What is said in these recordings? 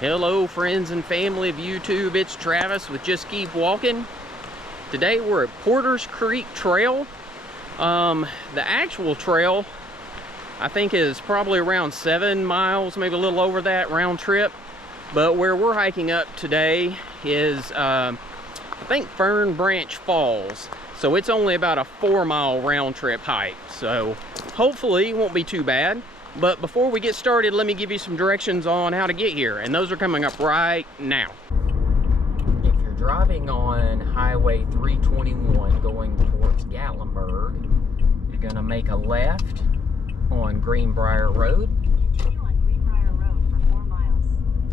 Hello friends and family of YouTube, it's Travis with Just Keep Walking. Today we're at Porter's Creek Trail. The actual trail I think is probably around 7 miles, maybe a little over that round trip. But where we're hiking up today is I think Fern Branch Falls. So it's only about a 4-mile round trip hike. So hopefully it won't be too bad. But before we get started, let me give you some directions on how to get here, and those are coming up right now. If you're driving on Highway 321 going towards Gatlinburg, you're going to make a left on Greenbrier Road. Continue on Greenbrier Road for 4 miles.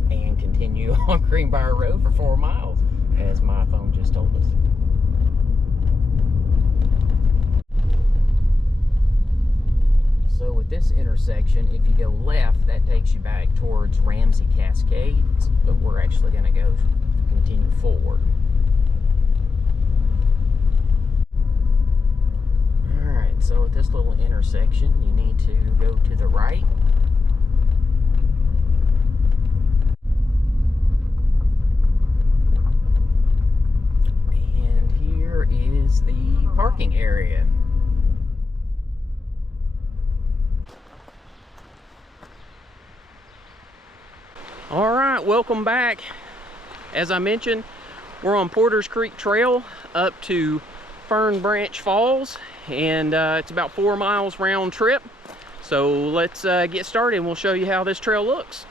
And continue on Greenbrier Road for 4 miles, as my phone just told us. So with this intersection, if you go left, that takes you back towards Ramsey Cascades, but we're actually going to continue forward. Alright, so at this little intersection, you need to go to the right. And here is the parking area. Alright, welcome back. As I mentioned, we're on Porter's Creek Trail up to Fern Branch Falls, and it's about 4 miles round trip. So let's get started and we'll show you how this trail looks.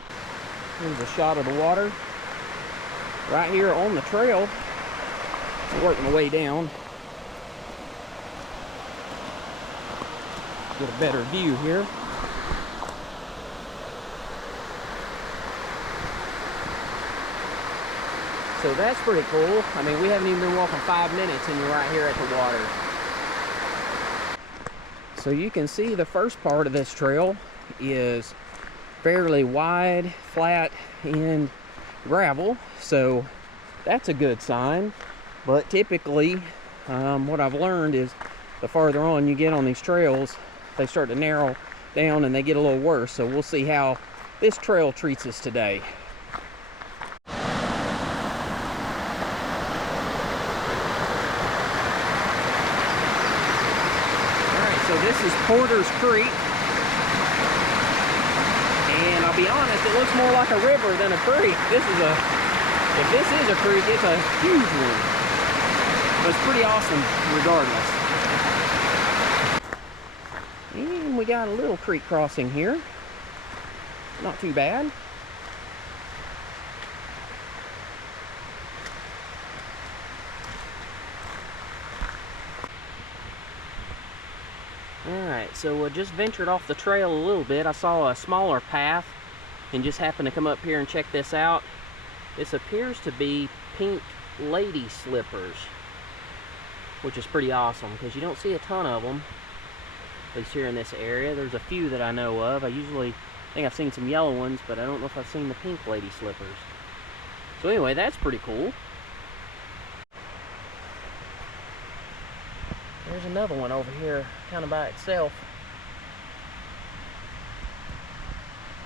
Here's a shot of the water right here on the trail. I'm working my way down. Get a better view here. So that's pretty cool. I mean, we haven't even been walking 5 minutes and you're right here at the water. So you can see the first part of this trail is fairly wide, flat, and gravel. So that's a good sign. But typically, what I've learned is the farther on you get on these trails, they start to narrow down and they get a little worse. So we'll see how this trail treats us today. So this is Porter's Creek, and I'll be honest, it looks more like a river than a creek. If this is a creek, it's a huge one, but it's pretty awesome regardless. And we got a little creek crossing here, not too bad. Alright, so I just ventured off the trail a little bit. I saw a smaller path and just happened to come up here and check this out. This appears to be pink lady slippers, which is pretty awesome because you don't see a ton of them, at least here in this area. There's a few that I know of. I think I've seen some yellow ones, but I don't know if I've seen the pink lady slippers. So anyway, that's pretty cool. There's another one over here, kind of by itself.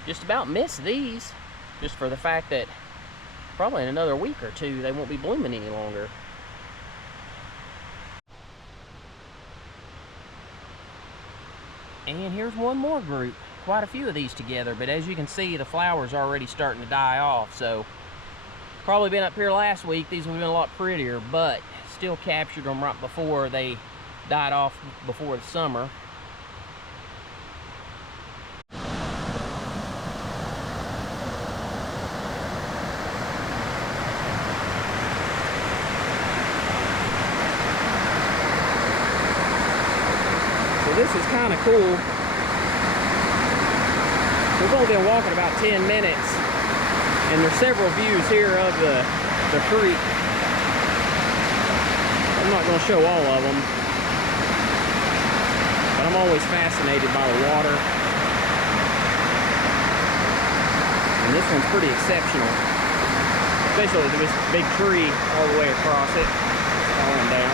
Just about missed these, just for the fact that probably in another week or two they won't be blooming any longer. And here's one more group. Quite a few of these together, but as you can see, the flowers are already starting to die off. So probably been up here last week, these would have been a lot prettier, but still captured them right before they died off before the summer. So this is kind of cool. We've only been walking about 10 minutes, and there's several views here of the creek. I'm not going to show all of them. I'm always fascinated by the water, and this one's pretty exceptional, especially with this big tree all the way across it, falling down.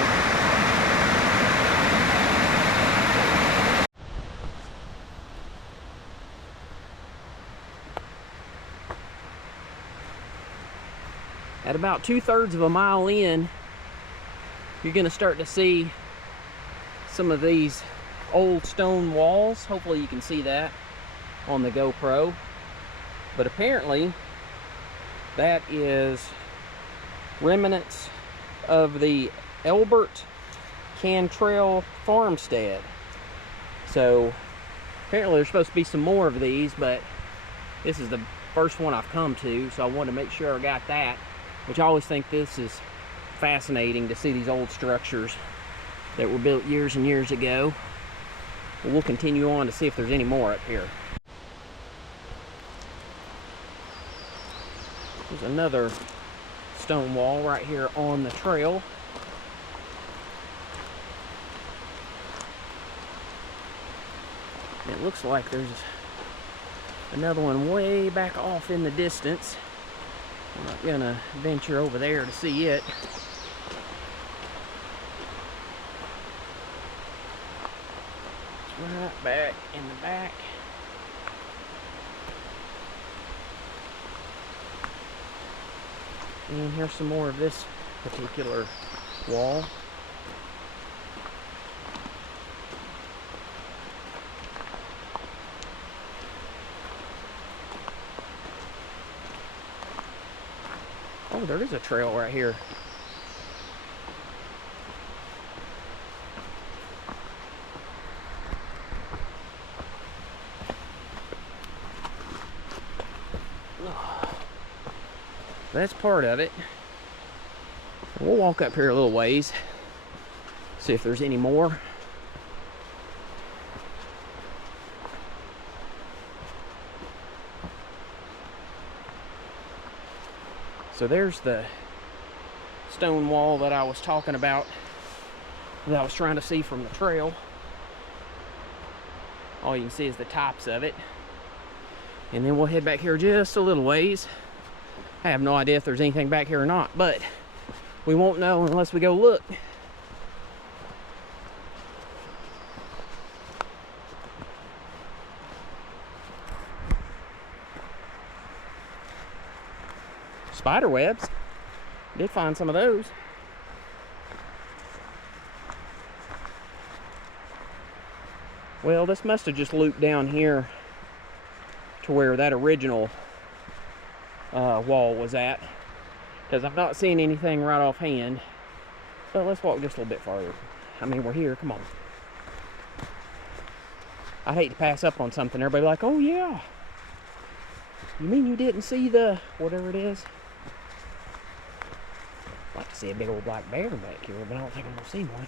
At about 2/3 of a mile in, you're gonna start to see some of these old stone walls. Hopefully you can see that on the GoPro. But apparently that is remnants of the Elbert Cantrell Farmstead. So apparently there's supposed to be some more of these, but this is the first one I've come to, so I wanted to make sure I got that, which I always think this is fascinating to see these old structures that were built years and years ago. But we'll continue on to see if there's any more up here. There's another stone wall right here on the trail. It looks like there's another one way back off in the distance. I'm not gonna venture over there to see it. It's right back in the back. And here's some more of this particular wall. Oh, there is a trail right here. That's part of it. We'll walk up here a little ways, see if there's any more. So there's the stone wall that I was talking about, that I was trying to see from the trail. All you can see is the tops of it. And then we'll head back here just a little ways. I have no idea if there's anything back here or not, but we won't know unless we go look. Spider webs. Did find some of those. Well, this must have just looped down here to where that original wall was at, because I'm not seeing anything right offhand. But let's walk just a little bit farther. I mean, we're here. Come on. I hate to pass up on something. Everybody like, oh yeah, you mean you didn't see the whatever it is? I'd like to see a big old black bear back here, but I don't think I'm gonna see one.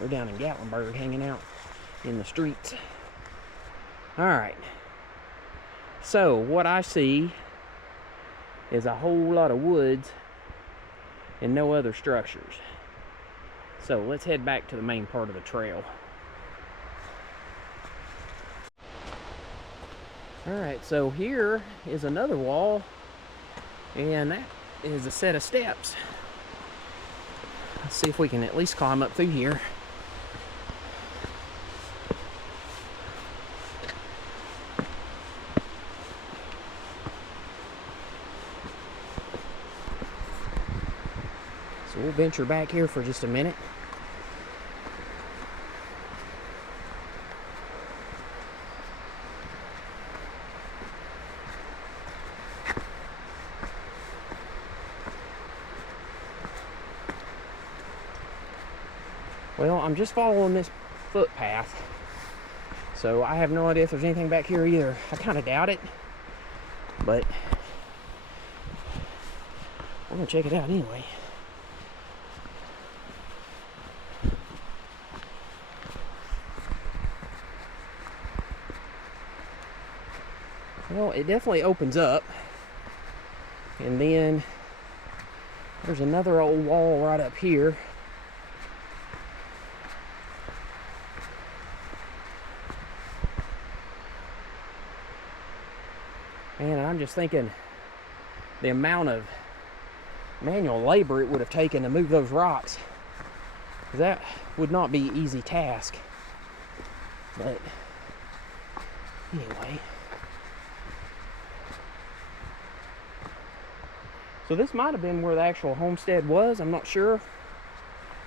We're down in Gatlinburg hanging out in the streets. All right. So what I see is a whole lot of woods and no other structures. So let's head back to the main part of the trail. All right, so here is another wall, and that is a set of steps. Let's see if we can at least climb up through here. So we'll venture back here for just a minute. Well, I'm just following this footpath, so I have no idea if there's anything back here either. I kind of doubt it, but we're gonna check it out anyway. Well, it definitely opens up, and then there's another old wall right up here. Man, I'm just thinking the amount of manual labor it would have taken to move those rocks. That would not be an easy task. But anyway. So this might have been where the actual homestead was, I'm not sure.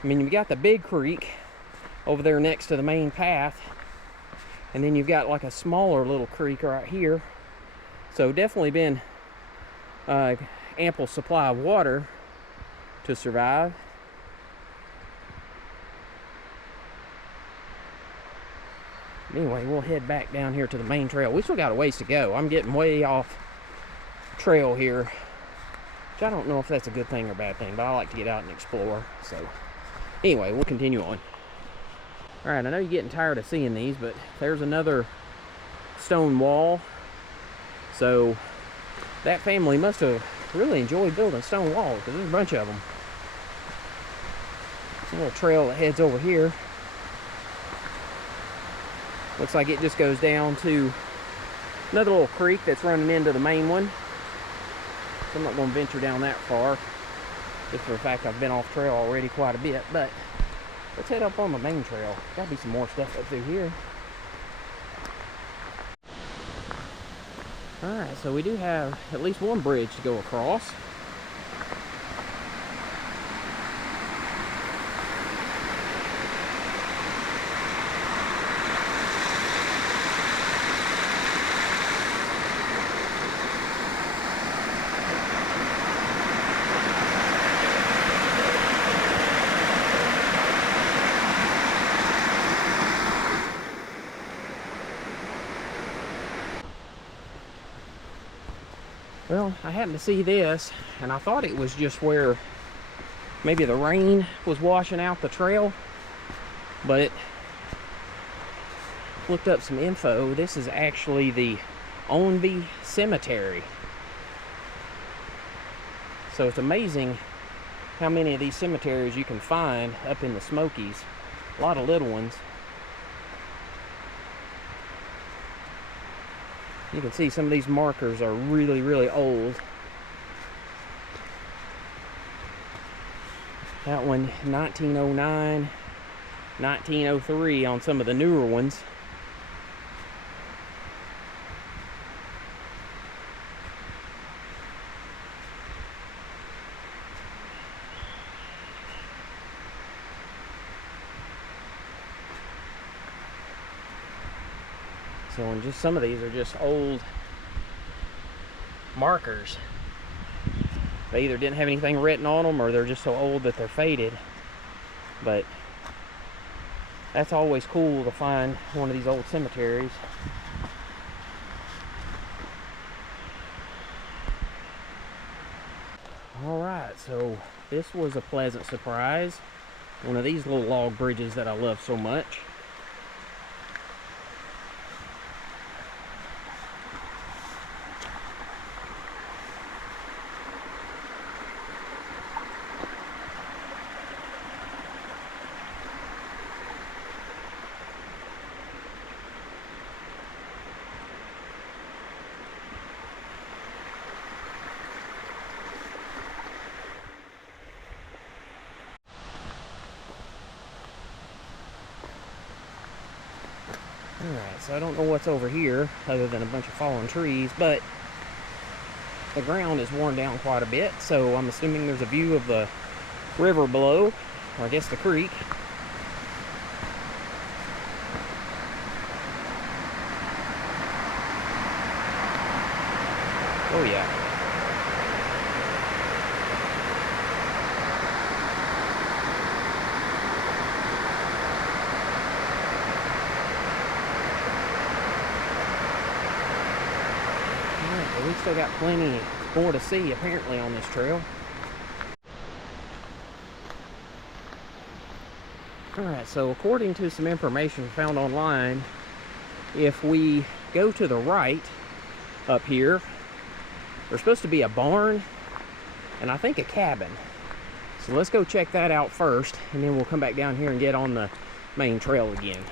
I mean, you got the big creek over there next to the main path, and then you've got like a smaller little creek right here. So definitely been ample supply of water to survive. Anyway, we'll head back down here to the main trail. We still got a ways to go. I'm getting way off trail here, which I don't know if that's a good thing or a bad thing, but I like to get out and explore. So anyway, we'll continue on. All right, I know you're getting tired of seeing these, but there's another stone wall. So that family must have really enjoyed building stone walls, because there's a bunch of them. There's a little trail that heads over here. Looks like it just goes down to another little creek that's running into the main one. So I'm not going to venture down that far, just for the fact I've been off trail already quite a bit. But let's head up on the main trail. Gotta be some more stuff up through here. Alright, so we do have at least one bridge to go across. Well, I happened to see this, and I thought it was just where maybe the rain was washing out the trail, but looked up some info. This is actually the Ownby Cemetery. So it's amazing how many of these cemeteries you can find up in the Smokies. A lot of little ones. You can see some of these markers are really, really old. That one, 1909, 1903 on some of the newer ones. So, and just some of these are just old markers. They either didn't have anything written on them, or they're just so old that they're faded. But that's always cool to find one of these old cemeteries. Alright, so this was a pleasant surprise. One of these little log bridges that I love so much. Alright, so I don't know what's over here other than a bunch of fallen trees, but the ground is worn down quite a bit, so I'm assuming there's a view of the river below, or I guess the creek. Oh yeah. We still got plenty more to see apparently on this trail. Alright, so according to some information found online, if we go to the right up here, there's supposed to be a barn and I think a cabin. So let's go check that out first, and then we'll come back down here and get on the main trail again.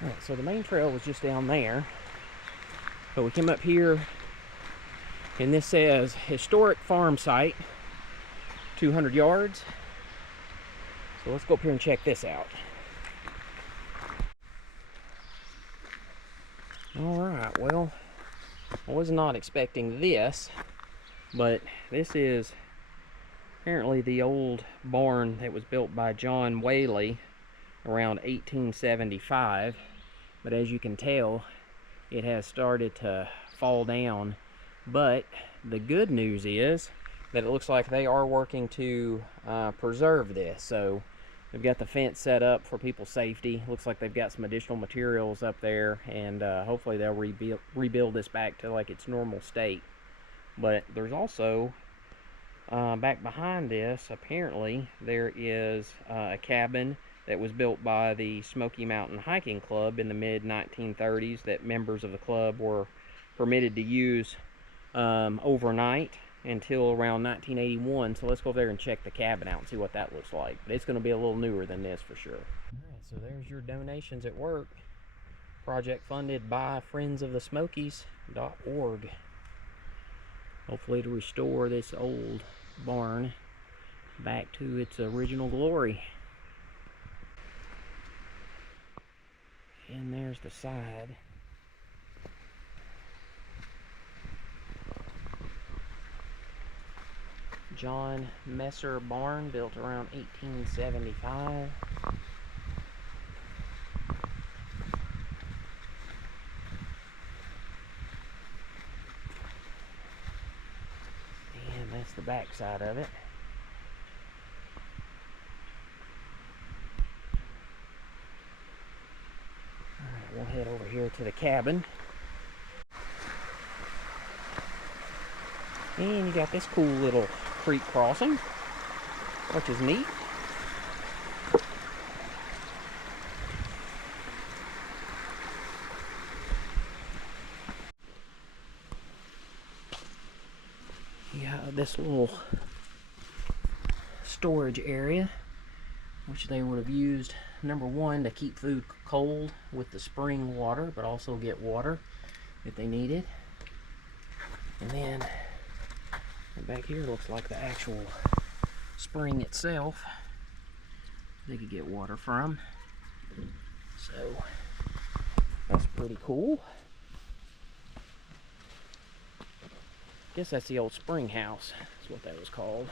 Alright, so the main trail was just down there. But we came up here, and this says historic farm site, 200 yards. So let's go up here and check this out. Alright, well, I was not expecting this. But this is apparently the old barn that was built by John Whaley around 1875. But as you can tell, it has started to fall down. But the good news is that it looks like they are working to preserve this. So they've got the fence set up for people's safety. Looks like they've got some additional materials up there, and hopefully they'll rebuild this back to like its normal state. But there's also back behind this, apparently there is a cabin that was built by the Smoky Mountain Hiking Club in the mid-1930s that members of the club were permitted to use overnight until around 1981. So let's go over there and check the cabin out and see what that looks like. But it's going to be a little newer than this for sure. Alright, so there's your donations at work. Project funded by friendsofthesmokies.org. Hopefully to restore this old barn back to its original glory. And there's the side. John Messer barn, built around 1875. And that's the back side of it. Alright, we'll head over here to the cabin. And you got this cool little creek crossing, which is neat. Yeah, this little storage area, which they would have used, number one, to keep food cold with the spring water, but also get water if they needed. And then back here looks like the actual spring itself they could get water from. So that's pretty cool. Guess that's the old spring house. That's what that was called.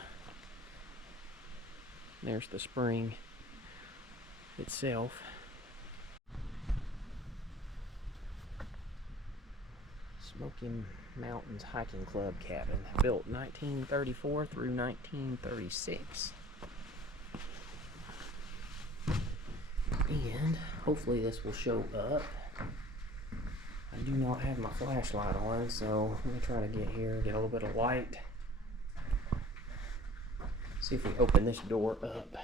There's the spring itself. Smoky Mountains Hiking Club cabin, built 1934 through 1936. And hopefully this will show up. I do not have my flashlight on, so let me try to get here, get a little bit of light. See if we open this door up.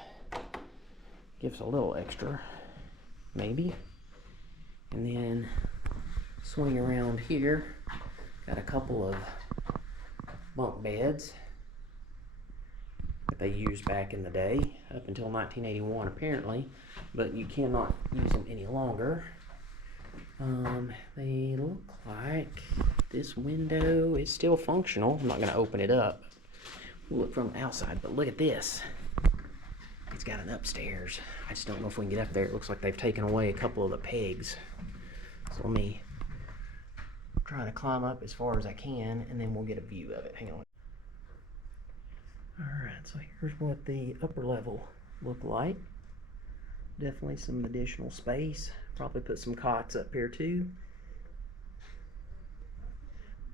Gives a little extra, maybe. And then swing around here. Got a couple of bunk beds that they used back in the day, up until 1981 apparently, but you cannot use them any longer. They look like this window is still functional. I'm not going to open it up. We'll look from the outside, but look at this. It's got an upstairs. I just don't know if we can get up there. It looks like they've taken away a couple of the pegs. So let me try to climb up as far as I can, and then we'll get a view of it. Hang on. Alright, so here's what the upper level look like. Definitely some additional space. Probably put some cots up here too.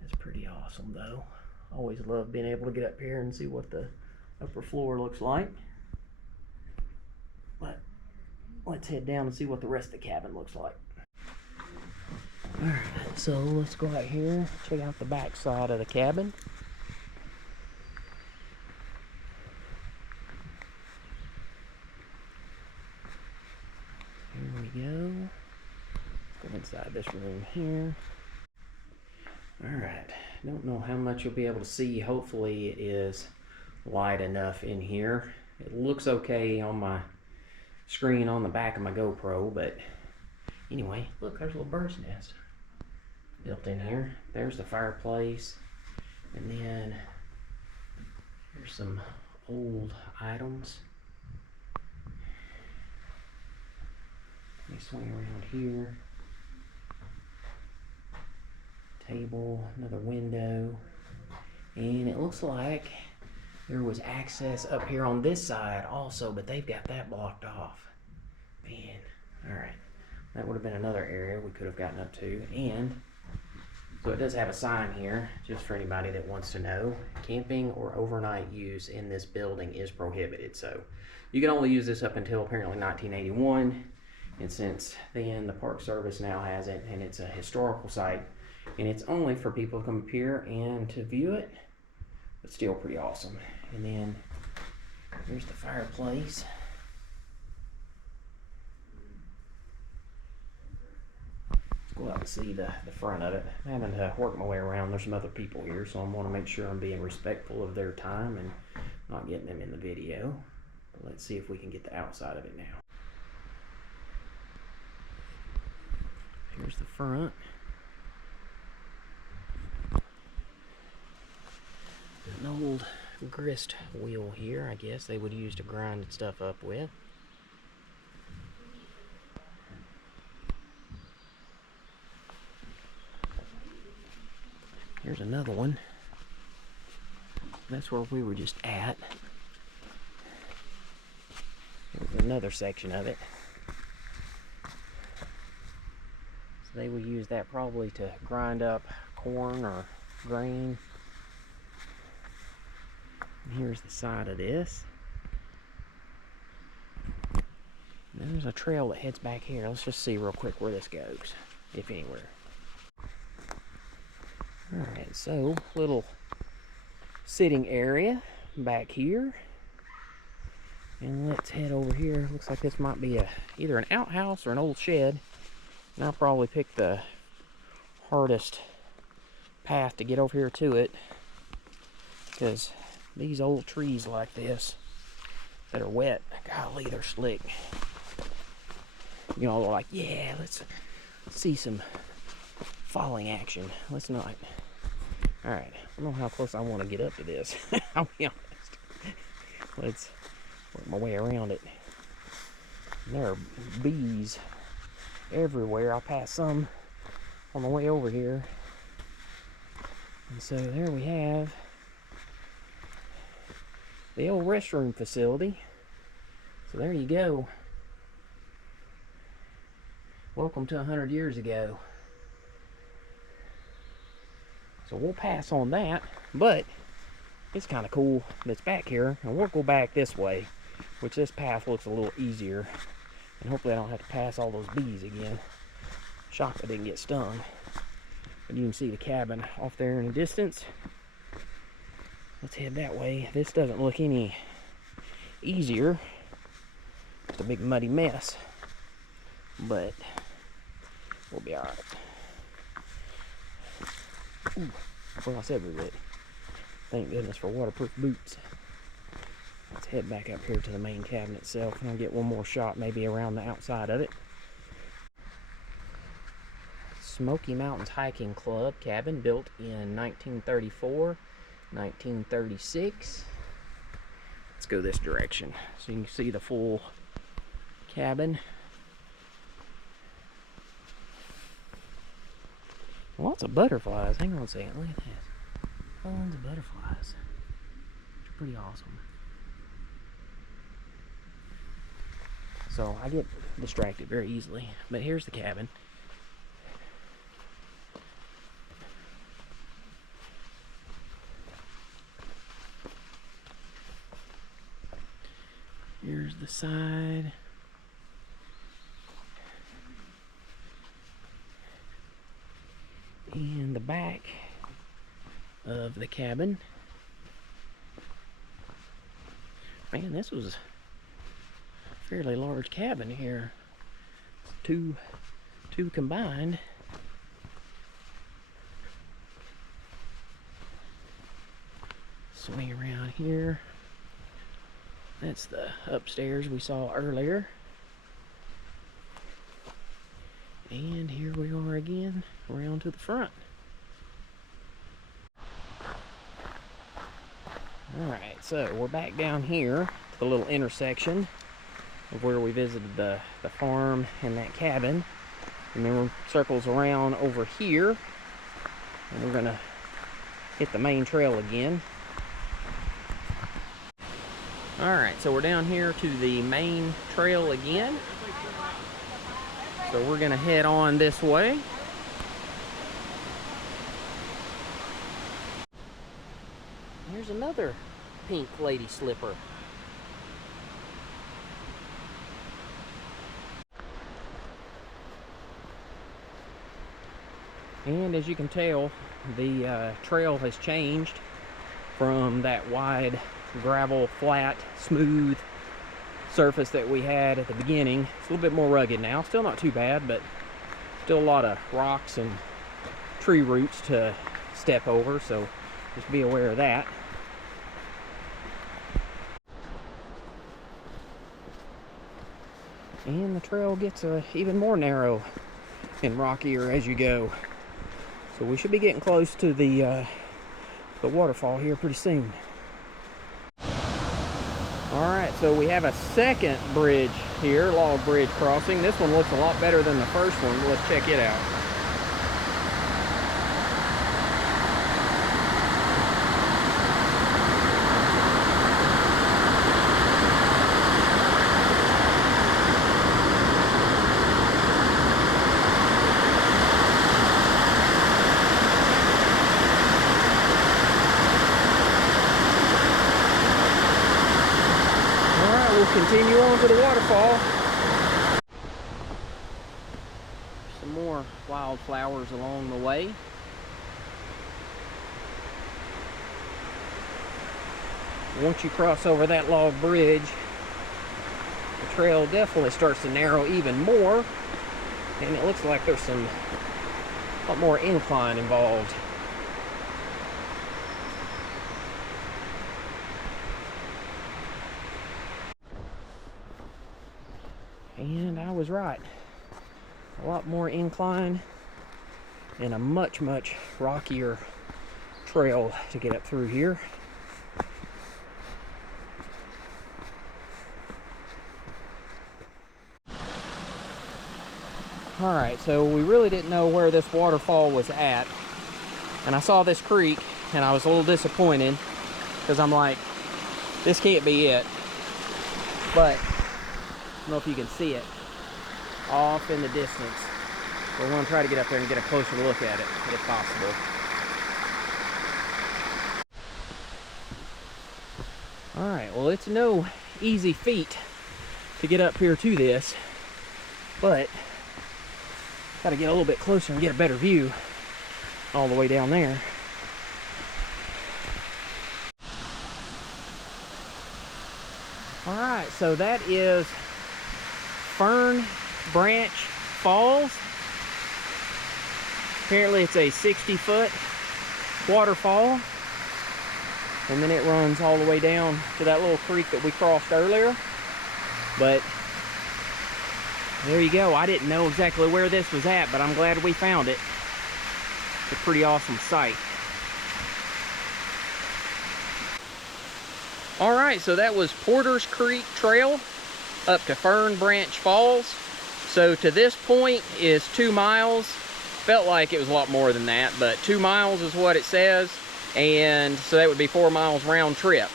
That's pretty awesome though. Always love being able to get up here and see what the upper floor looks like. But let's head down and see what the rest of the cabin looks like. Alright, so let's go out here, check out the back side of the cabin. Here we go. Go inside this room here. Alright, don't know how much you'll be able to see. Hopefully it is light enough in here. It looks okay on my screen on the back of my GoPro, but anyway, look, there's a little bird's nest built in here. There's the fireplace, and then here's some old items. Let me swing around here. Table, another window, And it looks like there was access up here on this side also, but they've got that blocked off. Man, all right. That would have been another area we could have gotten up to. And so it does have a sign here, just for anybody that wants to know. Camping or overnight use in this building is prohibited. So you can only use this up until apparently 1981. And since then, the Park Service now has it, and it's a historical site. And it's only for people to come up here and to view it, but still pretty awesome. And then here's the fireplace. Go out and see the front of it. I'm having to work my way around. There's some other people here, so I want to make sure I'm being respectful of their time and not getting them in the video. But let's see if we can get the outside of it now. Here's the front. An old grist wheel here, I guess they would use to grind stuff up with. Here's another one. That's where we were just at. There's another section of it. So they would use that probably to grind up corn or grain. And here's the side of this. And there's a trail that heads back here. Let's just see real quick where this goes, if anywhere. Alright, so little sitting area back here. And let's head over here. Looks like this might be either an outhouse or an old shed. And I'll probably pick the hardest path to get over here to it, because these old trees like this that are wet, golly, they're slick. You know, they're like, yeah, let's see some falling action. Let's not. Alright, I don't know how close I want to get up to this. I'll be honest. Let's work my way around it. There are bees everywhere. I passed some on the way over here. And so there we have the old restroom facility. So there you go. Welcome to 100 years ago. So we'll pass on that, but it's kind of cool that's back here, and we'll go back this way, which this path looks a little easier, and hopefully I don't have to pass all those bees again. Shocked I didn't get stung. But you can see the cabin off there in the distance. Let's head that way. This doesn't look any easier. It's a big muddy mess, but we'll be alright. Well, I said we would. Thank goodness for waterproof boots. Let's head back up here to the main cabin itself, and I'll get one more shot maybe around the outside of it. Smoky Mountains Hiking Club cabin, built in 1934, 1936. Let's go this direction so you can see the full cabin. Lots of butterflies. Hang on a second. Look at this. Tons of butterflies. It's pretty awesome. So I get distracted very easily. But here's the cabin. Here's the side. And the back of the cabin. Man, this was a fairly large cabin here. Two combined. Swing around here. That's the upstairs we saw earlier. And here we are again, around to the front. Alright, so we're back down here to the little intersection of where we visited the farm and that cabin. And then we're circles around over here. And we're gonna hit the main trail again. All right, so we're down here to the main trail again. So we're gonna head on this way. Here's another pink lady slipper. And as you can tell, the trail has changed from that wide gravel, flat, smooth surface that we had at the beginning. It's a little bit more rugged now. Still not too bad, but still a lot of rocks and tree roots to step over, so just be aware of that. And the trail gets even more narrow and rockier as you go. So we should be getting close to the waterfall here pretty soon. Alright, so we have a second bridge here, log bridge crossing. This one looks a lot better than the first one. Let's check it out. Continue on to the waterfall. Some more wildflowers along the way. Once you cross over that log bridge, the trail definitely starts to narrow even more, and it looks like there's a lot more incline involved. And I was right. A lot more incline and a much rockier trail to get up through here. Alright, so we really didn't know where this waterfall was at. And I saw this creek and I was a little disappointed because I'm like, this can't be it. But I don't know if you can see it off in the distance. We're going to try to get up there and get a closer look at it if possible. Alright, well, it's no easy feat to get up here to this, but got to get a little bit closer and get a better view all the way down there. Alright, so that is Fern Branch Falls. Apparently it's a 60-foot waterfall, and then it runs all the way down to that little creek that we crossed earlier. But there you go. I didn't know exactly where this was at, but I'm glad we found it. It's a pretty awesome sight. Alright, so that was Porter's Creek Trail up to Fern Branch Falls. So to this point is 2 miles. Felt like it was a lot more than that, but 2 miles is what it says. And so that would be 4 miles round trip.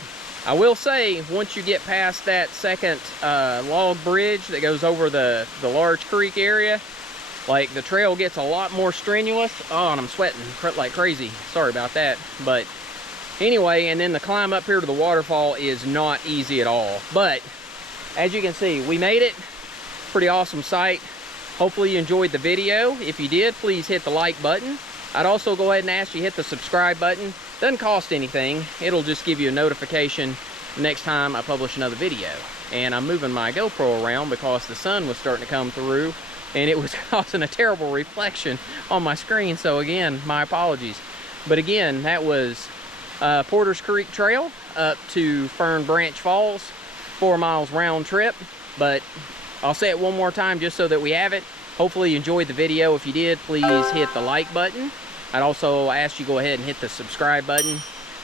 I will say, once you get past that second log bridge that goes over the large creek area, like the trail gets a lot more strenuous. Oh, and I'm sweating like crazy. Sorry about that. But anyway, and then the climb up here to the waterfall is not easy at all. But as you can see, we made it. Pretty awesome sight. Hopefully you enjoyed the video. If you did, please hit the like button. I'd also go ahead and ask you hit the subscribe button. Doesn't cost anything. It'll just give you a notification next time I publish another video. And I'm moving my GoPro around because the sun was starting to come through and it was causing a terrible reflection on my screen. So again, my apologies. But again, that was Porter's Creek Trail up to Fern Branch Falls, 4 miles round trip. But I'll say it one more time just so that we have it. Hopefully you enjoyed the video. If you did, please hit the like button. I'd also ask you go ahead and hit the subscribe button.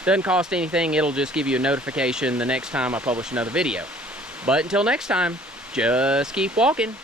Doesn't cost anything. It'll just give you a notification the next time I publish another video. But until next time, just keep walking.